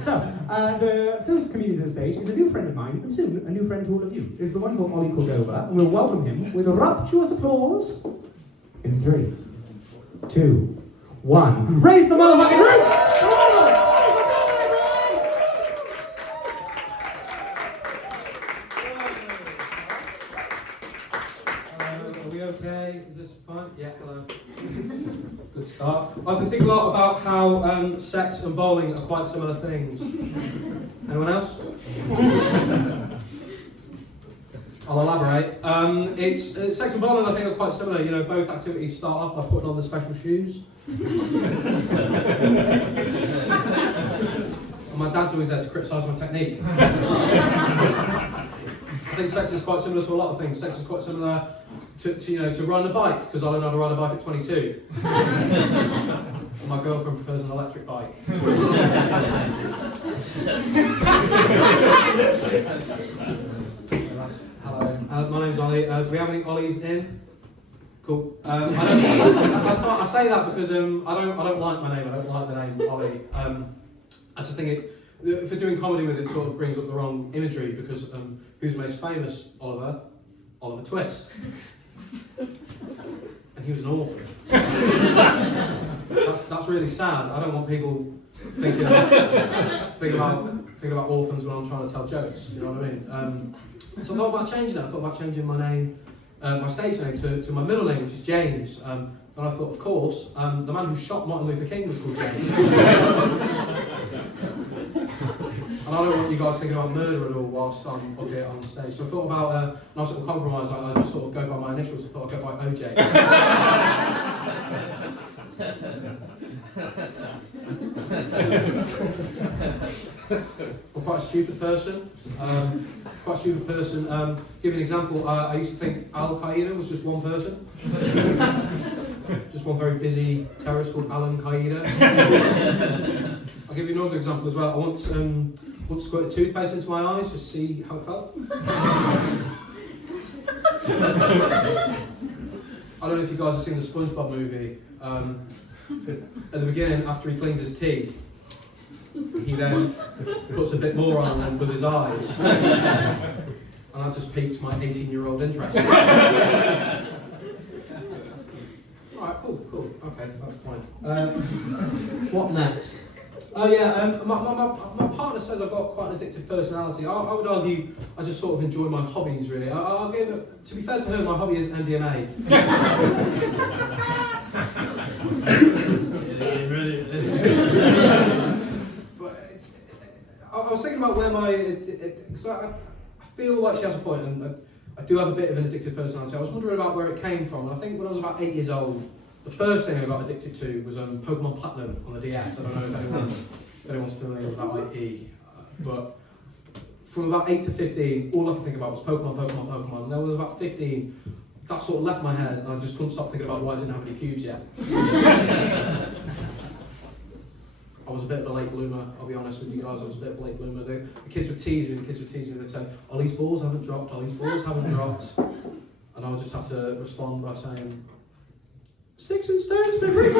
So, the first comedian to the stage is a new friend of mine, and soon a new friend to all of you. It's the wonderful Oli Cordova, and we'll welcome him with rapturous applause in 3, 2, 1. Raise the motherfucking roof! Are we okay? Is this fine? Yeah, hello. Good start. I've been thinking a lot about how sex and bowling are quite similar things. Anyone else? I'll elaborate. It's sex and bowling, I think, are quite similar. You know, both activities start off by putting on the special shoes. And my dad's always there to criticise my technique. I think sex is quite similar to a lot of things. Sex is quite similar to riding a bike, because I learned how to ride a bike at 22. And my girlfriend prefers an electric bike. Hello, my name's Oli. Do we have any Ollies in? Cool. I say that because I don't like my name. I don't like the name Oli. I just think for doing comedy with it sort of brings up the wrong imagery, because who's most famous? Oliver Twist. And he was an orphan. That's really sad. I don't want people thinking about orphans when I'm trying to tell jokes. You know what I mean? So I thought about changing it. I thought about changing my name, my stage name, to my middle name, which is James. And I thought, of course, the man who shot Martin Luther King was called James. And I don't want you guys thinking about murder at all whilst I'm up here on stage. So I thought about a nice little compromise. I just sort of go by my initials. I thought I'd go by OJ. I'm quite a stupid person. Give an example. I used to think Al Qaeda was just one person. Just one very busy terrorist called Alan Qaeda. I'll give you another example as well. I once squirted toothpaste into my eyes just to see how it felt. I don't know if you guys have seen the SpongeBob movie. At the beginning, after he cleans his teeth, he then puts a bit more on and then does his eyes. And that just piqued my 18-year-old interest. Alright, cool. Okay, that's fine. What next? Oh yeah, my partner says I've got quite an addictive personality. I would argue I just sort of enjoy my hobbies, really. I'll give it, to be fair to her, my hobby is MDMA. But I was thinking about where because I feel like she has a point, and I do have a bit of an addictive personality. I was wondering about where it came from, and I think when I was about 8 years old, the first thing I got addicted to was Pokemon Platinum on the DS. I don't know if anyone's familiar with that IP, but from about 8 to 15, all I could think about was Pokemon. And then when I was about 15, that sort of left my head, and I just couldn't stop thinking about why I didn't have any pubes yet. I was a bit of a late bloomer, I'll be honest with you guys. I was a bit of a late bloomer. The kids were teasing me, they'd say, Ollie's balls haven't dropped. And I would just have to respond by saying, sticks and stones, baby.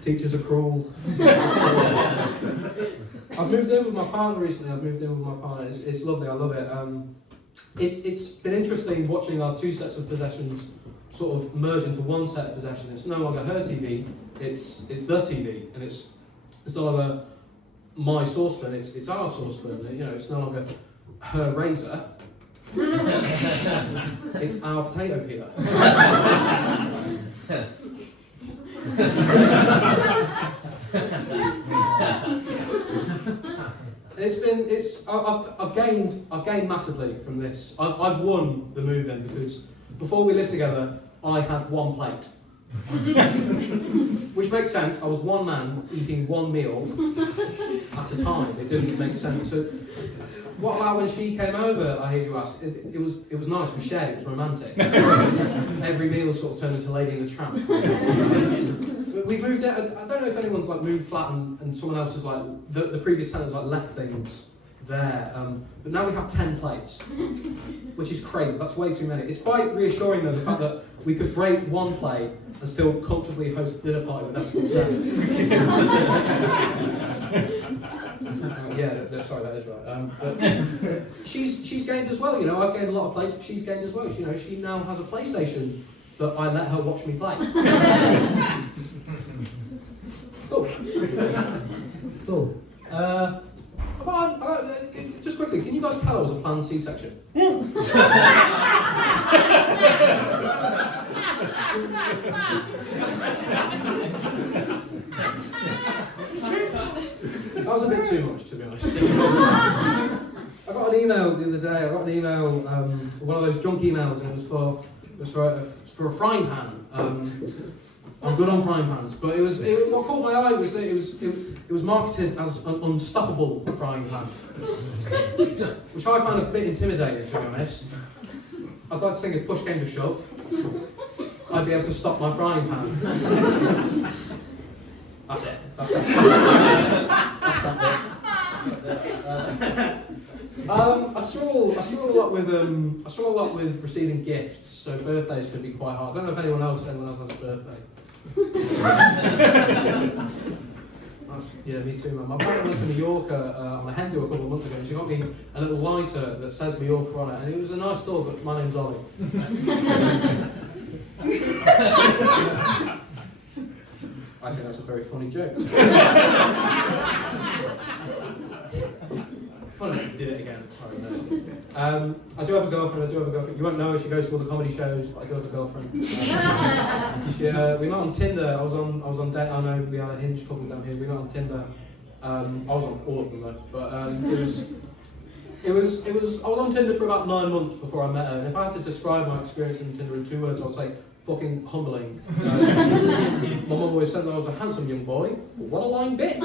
Teachers are cruel. I've moved in with my partner recently. It's lovely, I love it. It's been interesting watching our two sets of possessions sort of merge into one set of possessions. It's no longer her TV, it's the TV, and it's no longer my saucepan, it's our saucepan. You know, it's no longer her razor. It's our potato peeler. I've gained massively from this. I've won the move-in, because before we lived together, I had one plate. Which makes sense. I was one man eating one meal at a time. It didn't make sense. So, what about when she came over, I hear you ask? It was nice, we shared, it was romantic. Every meal sort of turned into Lady and the Tramp. We moved out, I don't know if anyone's like moved flat and someone else has like, the previous tenants like left things there. But now we have 10 plates, which is crazy. That's way too many. It's quite reassuring though, the fact that we could break one plate and still comfortably host a dinner party with ethical seven. Sorry, that is right. But she's gained as well. You know, I've gained a lot of plates, but she's gained as well. You know, she now has a PlayStation that I let her watch me play. Cool. Cool. Just quickly, can you guys tell I was a planned C-section? That was a bit too much, to be honest. I got an email the other day. I got an email, one of those junk emails, and it was for a frying pan. I'm good on frying pans, but what caught my eye was that it was marketed as an unstoppable frying pan, which I found a bit intimidating, to be honest. I'd like to think if push came to shove, I'd be able to stop my frying pan. That's it. That's that bit. I struggle a lot with receiving gifts, so birthdays can be quite hard. I don't know if anyone else has a birthday. Yeah, me too, man. My partner went to Mallorca on a hen do a couple of months ago, and she got me a little lighter that says Mallorca on it, and it was a nice store, but my name's Oli. I think that's a very funny joke. Funny if you did it again. Sorry, no. I do have a girlfriend. You won't know her. She goes to all the comedy shows, but I do have a girlfriend. We met on Tinder. I was on date. I know we are a Hinge couple down here. We met on Tinder. I was on all of them though, but I was on Tinder for about 9 months before I met her. And if I had to describe my experience on Tinder in 2 words, I would say fucking humbling. My mum always said that I was a handsome young boy. What a lying bitch!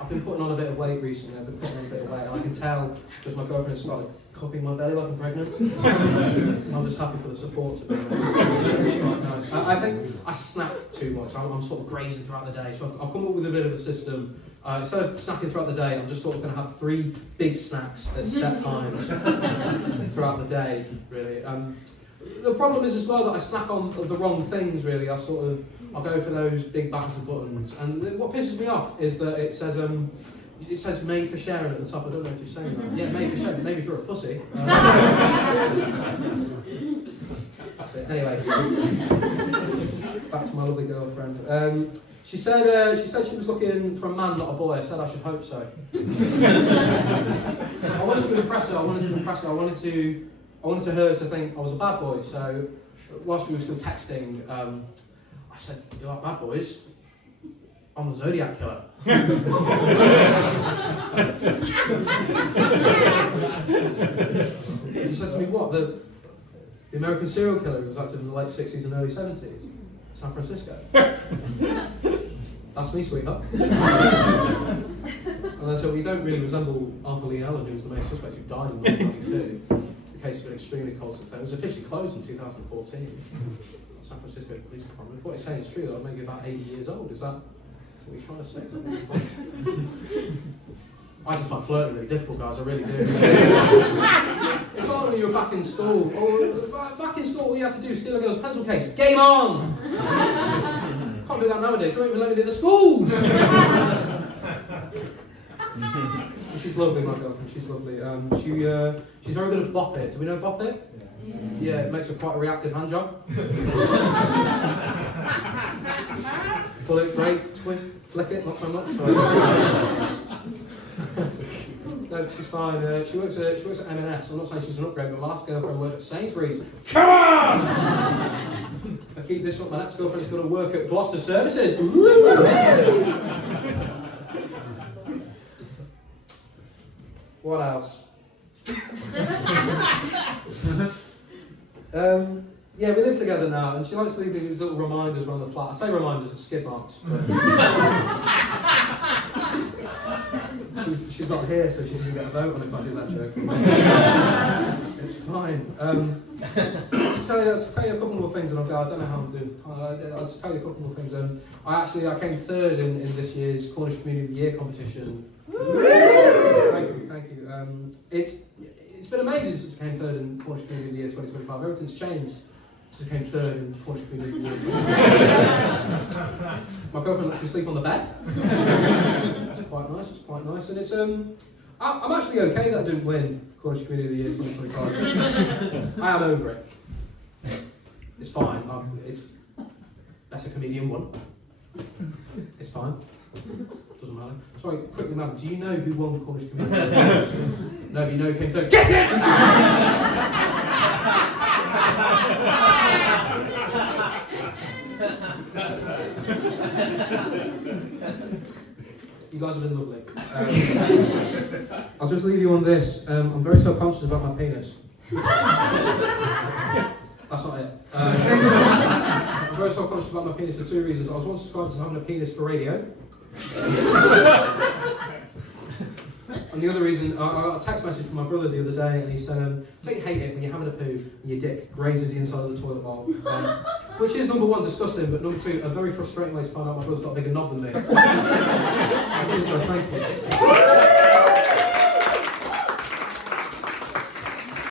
I've been putting on a bit of weight recently. And I can tell because my girlfriend started cupping my belly like I'm pregnant. I'm just happy for the support to be honest. It's quite nice. I think I snack too much. I'm sort of grazing throughout the day, so I've come up with a bit of a system. Instead of snacking throughout the day, I'm just sort of going to have 3 big snacks at set times throughout the day, really. The problem is as well that I snack on the wrong things, really. I'll go for those big bags of buttons. And what pisses me off is that it says made for sharing at the top. I don't know if you've seen that. Yeah, made for sharing. Maybe if you're a pussy. That's it. Anyway, back to my lovely girlfriend. She said she was looking for a man, not a boy. I said I should hope so. I wanted to impress her. I wanted her to think I was a bad boy. So whilst we were still texting, I said, "You like bad boys? I'm the Zodiac killer." She said to me, "What? The American serial killer who was active in the late 60s and early 70s? San Francisco?" "That's me, sweetheart." And I said, "Well, you don't really resemble Arthur Lee Allen, who was the main suspect who died in 1992. The case has been extremely cold since then. It was officially closed in 2014. San Francisco Police Department. If what you're saying is true, I'd make you about 80 years old. Is that what you're trying to say?" I just find flirting really difficult, guys. I really do. It's like when you were back in school. Back in school, all you had to do was steal a girl's pencil case. Game on! Can't do that nowadays. They don't even let me in the schools. She's lovely, my girlfriend. She's lovely. She's very good at bop it. Do we know bop it? Yeah, it makes her quite a reactive hand job. Pull it, break, twist, flick it, not so much. No, she's fine. She works at M&S. I'm not saying she's an upgrade, but my last girlfriend worked at Sainsbury's. Come on! If I keep this up, my next girlfriend is going to work at Gloucester Services. What else? Yeah, we live together now, and she likes to leave these little reminders around the flat. I say reminders of skid marks, but she's not here, so she doesn't get a vote on if I do that joke. It's fine. I'll tell you a couple more things, and I don't know how I'm doing. I'll just tell you a couple more things. I came third in this year's Cornish Comedian of the Year competition. Thank you. thank you. It's been amazing since I came third in Cornish Comedian of the Year 2025. Everything's changed since I came third in Cornish Comedian of the Year 2025. My girlfriend lets me sleep on the bed. It's quite nice. It's quite nice, and it's I'm actually okay that I didn't win Cornish Comedian of the Year 2025. I am over it. It's fine. It's better comedian won. It's fine. Doesn't matter. Sorry, quickly, madam, do you know who won Cornish Comedian? No, but you know who came third. Get it! You guys have been lovely. I'll just leave you on this. I'm very self-conscious about my penis. That's not it. I'm very self-conscious about my penis for 2 reasons. I was once described as having a penis for radio. And the other reason, I got a text message from my brother the other day, and he said, don't you hate it when you're having a poo and your dick grazes the inside of the toilet bowl? Which is, number one, disgusting, but number two, a very frustrating way to find out my brother's got a bigger knob than me. Thank you.